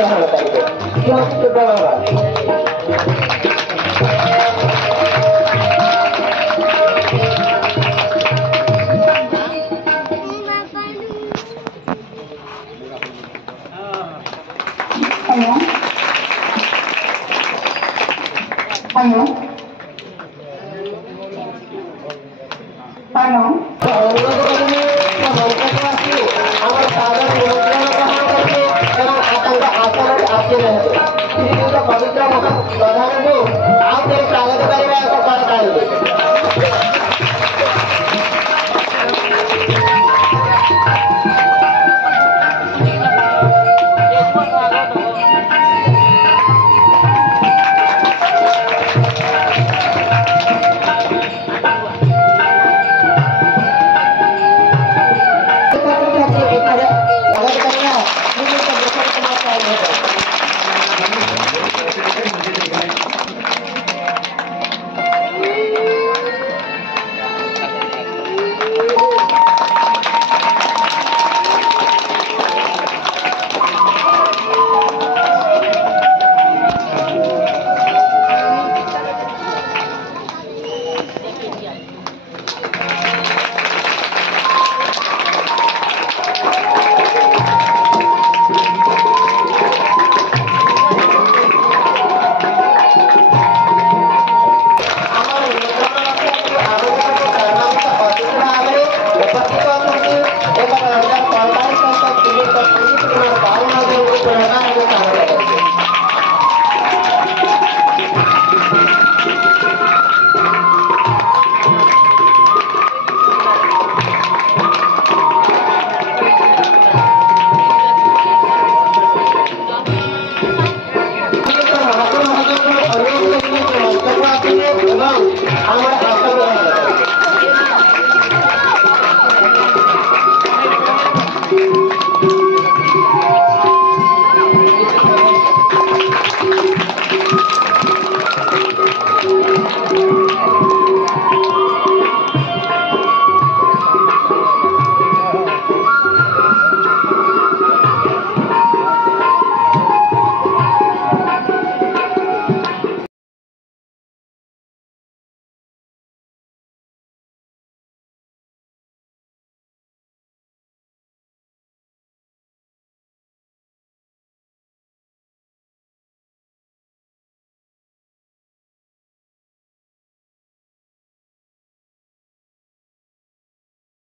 ग्रहण करेंगे। Hello hello पवित्र प्रधान को आप स्वागत करेंगे।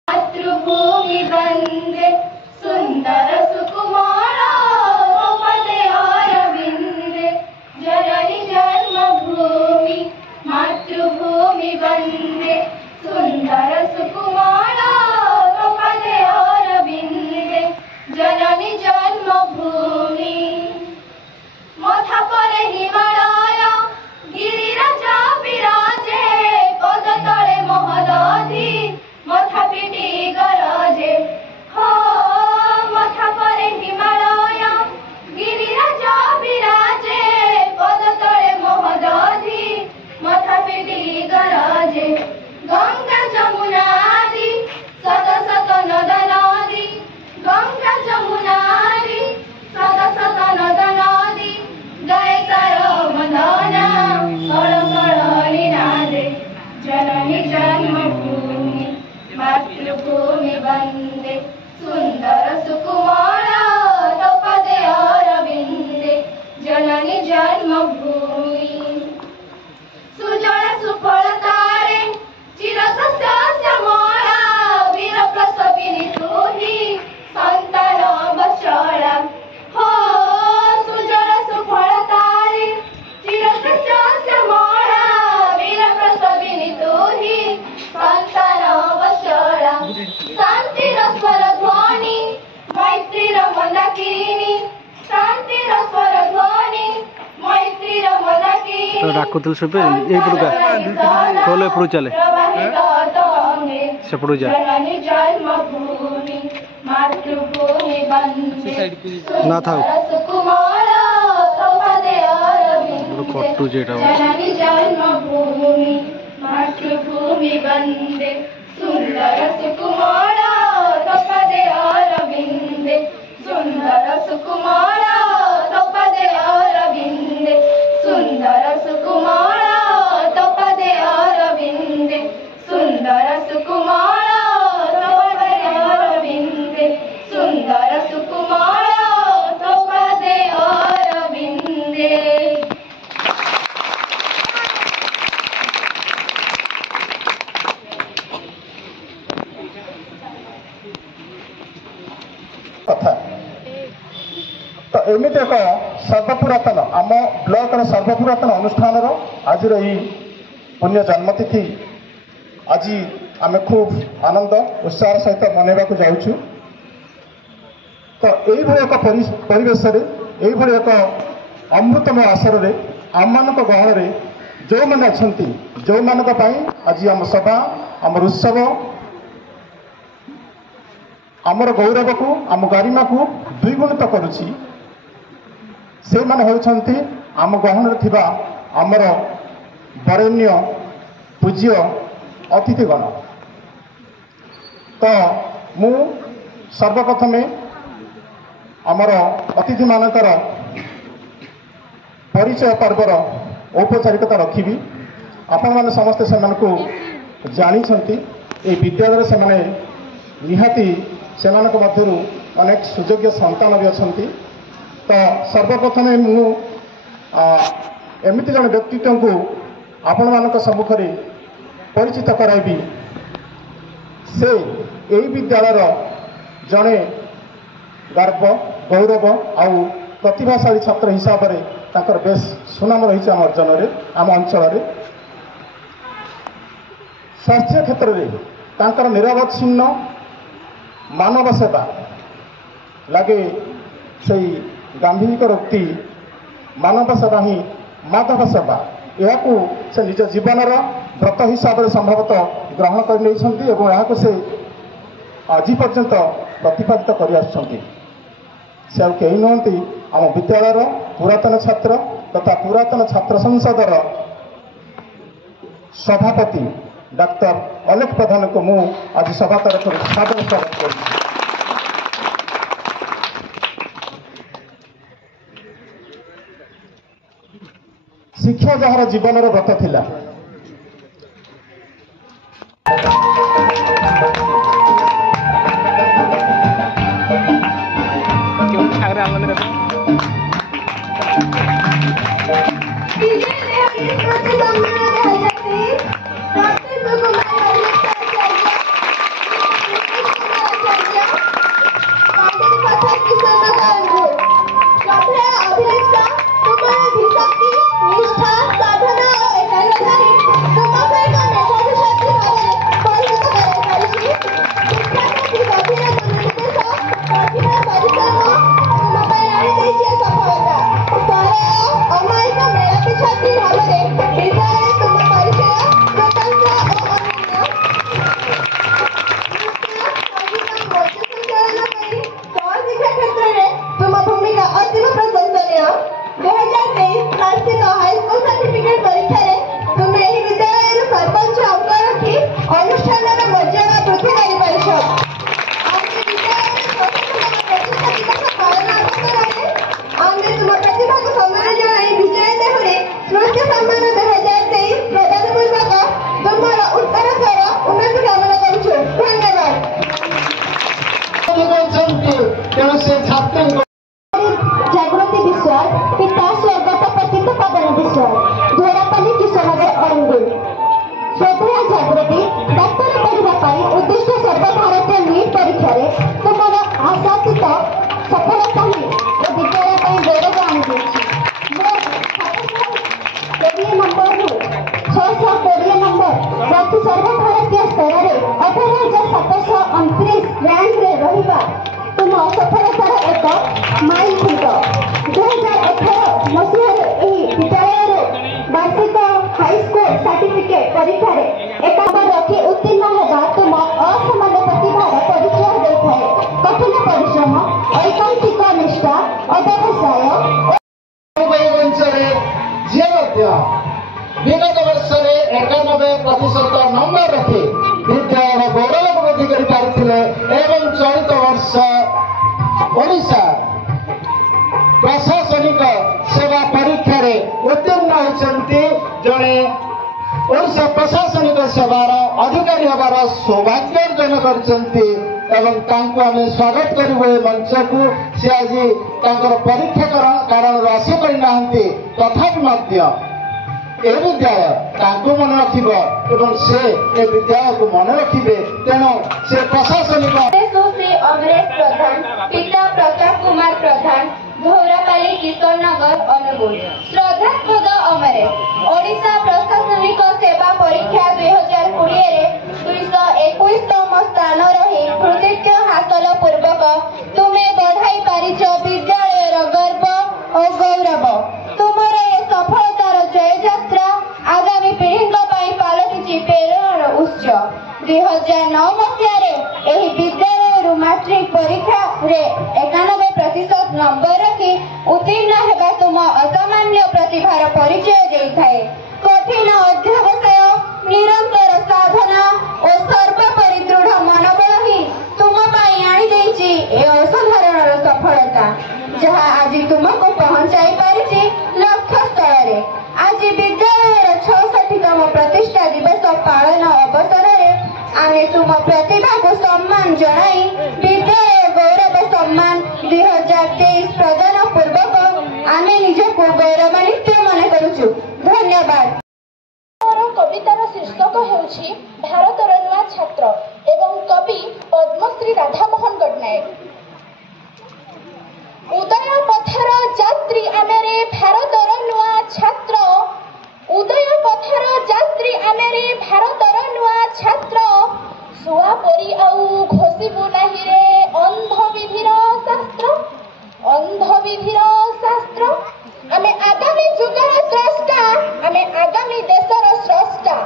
मातृभूमि वंदे सुंदर सुकुमार द्रौपदे अरविंदे जननी जन्मभूमि। मातृभूमि वंदे सुंदर सुकुमार द्रौपदे अरविंदे जननी जन्मभूमि। मथा पर हिमालय गिरिराजा विराजे पद तले महदधि मथा पिटी गरजे। हो मथा पर हिमालय गिरिराजा विराजे पद तले महदधि मथा पिटी गरजे। गंगा जमुना आदि शत शत नद नदी गंगा जमुना आदि शत शत नद नदी गाय तार वंदना कळ कळ निनादे जननी जन्मभूमि। मातृभूमि वंदे सुंदर सुकुमार द्रौपदे अरविंदे जननी जन्मभूमि। सुजल सुफल तारे चिर सस्य श्यामला वीर प्रसविनी तुहि संतान वत्सला। हो सुजल सुफल तारे चिर सस्य श्यामला वीर प्रसविनी तुहि संतान वत्सला। शांतिर स्वर ध्वनि मैत्रीर मंदाकिनी शांतिर स्वर ध्वनि मैत्रीर मंदाकिनी। तो डाकुतल से पे एक पुरुका खोले पुरु चले से पुरु जा जननी जन्मभूमि। मातृभूमि वंदे ना था सुकुमार द्रौपदे अरविंदे कट्टू जेटा जननी जन्मभूमि। मातृभूमि वंदे सुंदर सुकुमार द्रौपदे अरविंदे सुंदर सुकुमार तो एमती एक सर्वपुरातन आम ब्लॉक सर्वपुरातन अनुष्ठान आज पुण्य जन्मतिथि आज आम खूब आनंद उत्साह सहित मनवा जाऊँ। तो यही एक परिवेश यही एक अमृतमय आसर में आम गहन में जो मैंने अच्छा जो मान आज आम सभा आम उत्सव आमर गौरव को आम गरिमा को द्विगुणित करुच्ची से माने होउछंती आम गहन थिबा आमर बरेण्य पूज्य अतिथिगण। तो मु सर्वप्रथमे आमर अतिथि मानकर परिचय पर्वर औपचारिकता रखिबी। आपण माने समस्ते से जानी ए विद्यालय से माने निहाती से मध्यरु अनेक सुयोग्य संतान भी अच्छा। तो सर्वप्रथम मु एमती जन व्यक्तित्व को आपण मान सम्मुखरे परिचित कराइबी। से यही विद्यालय जड़े गर्व गौरव आउ प्रतिभाशाली छात्र हिसाब से ताकर बेस सुनाम रही आम अर्जन आम अंचल स्वास्थ्य क्षेत्र में तांकर निरवच्छिन्न मानव सेवा लगे से गांधीक रोक्ति मानव सेवा ही माधव सेवा यह से निज जीवन व्रत हिसाब से संभवतः ग्रहण कर से आज पर्यंत प्रतिपादित कर कहीं नुहति आम विद्यालय पुरातन छात्र तथा पुरातन छात्र संसदर सभापति डाक्टर अलेख प्रधान को मु आज सभा तरफ सादर स्वागत कर। शिक्षा जार जीवन व्रत थिला विगत वर्ष 91% नंबर रखी विद्यालय गौरव वृद्धि कर चलित वर्ष ओडिशा प्रशासनिक सेवा परीक्षा उत्तीर्ण होती जड़े ओडिशा प्रशासनिक सेवार अधिकारी हबार सौभाग्य अर्जन कर स्वागत करूँ मंच को सी आज परीक्षा कारण आसी पारिना तथापि ए विद्यालय मन रखिब से ए विद्यालय को मन रखिबे तेणु से प्रशासनिक अमरेश प्रधान पिता प्रताप कुमार प्रधान किशोरनगर अनुगुल श्रद्धास्पद अमरे ओडिशा प्रशासनिक सेवा परीक्षा 2020 रे 221तम स्थान रही कृतित्व हासिल पूर्वक तुमे बढ़ाई पारिछ विद्यालयर गर्व और गौरव। तुमर ए सफलतार जय यात्रा आगामी पीढ़ीଙ୍କ ପାଇଁ पालटिछि प्रेरणार उत्स। 2009 मसीहारे एही विद्यालयरू मैट्रिक परीक्षा रे 91% नंबर रखी उत्तीर्ण हेबा तुम असामान्य प्रतिभार परिचय देइथाए। कठिन अध्यावसाय निरंतर साधना और सर्वोपरि दृढ़ मनोबल ही तुम ପାଇଁ आनी देइछि ए असाधारण सफलता जहाँ आज तुमको पहुंचाई पारिछि लक्ष्य स्थल। आज विद्यालयर 66तम प्रतिष्ठा दिवस पालन अवसर आमे तुम प्रतिभा को सम्मान जनाई विद्यालय गौरव सम्मान 2023 प्रदान पूर्वक आमे निजको गौरवान्वित मन करूछु। धन्यवाद। कवितार शीर्षक हेउछि भारतर नुआ छात्र एवं कवि पद्मश्री राधामोहन गडनायक। उदय पथर यात्री आमेरे भारतर नुआ छात्र उदय पथर यात्री आमेरे भारतर नुआ छात्र सुआ परी आउ घोषिबु नाही रे अंधविधिर शास्त्र आमे आगामी जुगर द्रष्टा आमे आगामी देशर स्रष्टा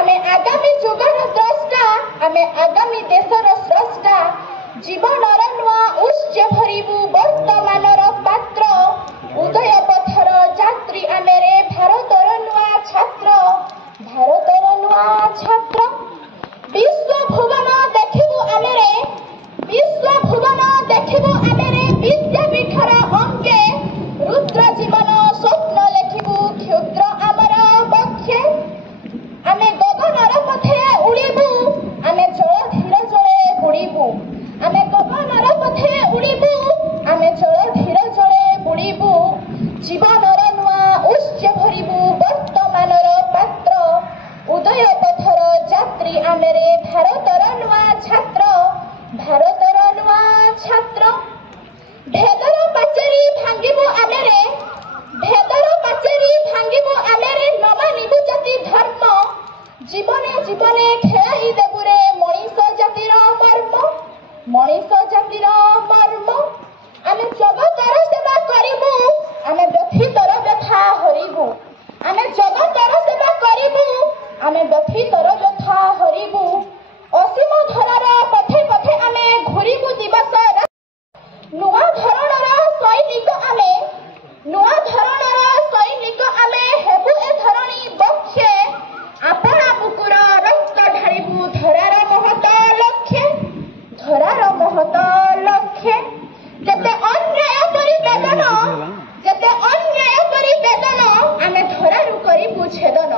आमे आगामी जुगर द्रष्टा आमे आगामी देशर स्रष्टा जीवनर नुआ उच्च भरिबु वर्तमानर पात्र उदय पथर यात्री आमेरे भारतर नुआ छात्र विश्व भुवन देखिबु आमेरे विद्यापीठर अंके रुद्र जीवन स्वप्न लेखिबु क्षुद्र आमर पक्षे आमे गगनर पथे उड़िबु आमे जल धीर जले बुड़िबु आमे गगनर पथे उड़िबु आमे जल धीर जले बुड़िबु जीवनर नुआ उच्च भरिबु वर्तमानर पात्र उदय पथर यात्री आमेरे भारतर नुआ छात्र भेदर पाचेरी भांगिबु आमेरे नमानिबु जाति धर्म जीवने जीवने खेलाई देबुरे मनीष जातिर मर्म आमे जगतर सेवा करिबु आमे व्यथितर व्यथा हरिबु आमे जगतर सेवा करिबु आमे व्यथितर व्यथा हरिबु असीम धरार पथे पथे आमे घुरिबु दिवस नुआ धरणर सैनिक आमे हेबु ए धरणी बक्षे आपणा बुकुर रक्त ढारिबु धरार महत लक्ष्ये जते अन्याय करी बेदन आमे धरारु करिबु छेदन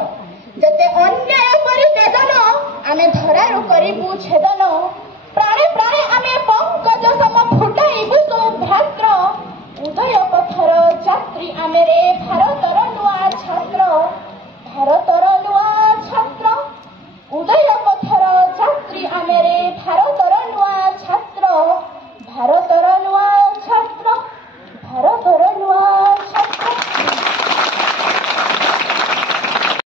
जते अन्याय करी बेदन आमे धरारु करिबु छेदन प्राणे प्राणे आमे पंकज सम फुटाइबु सौभाग्य उदय पथर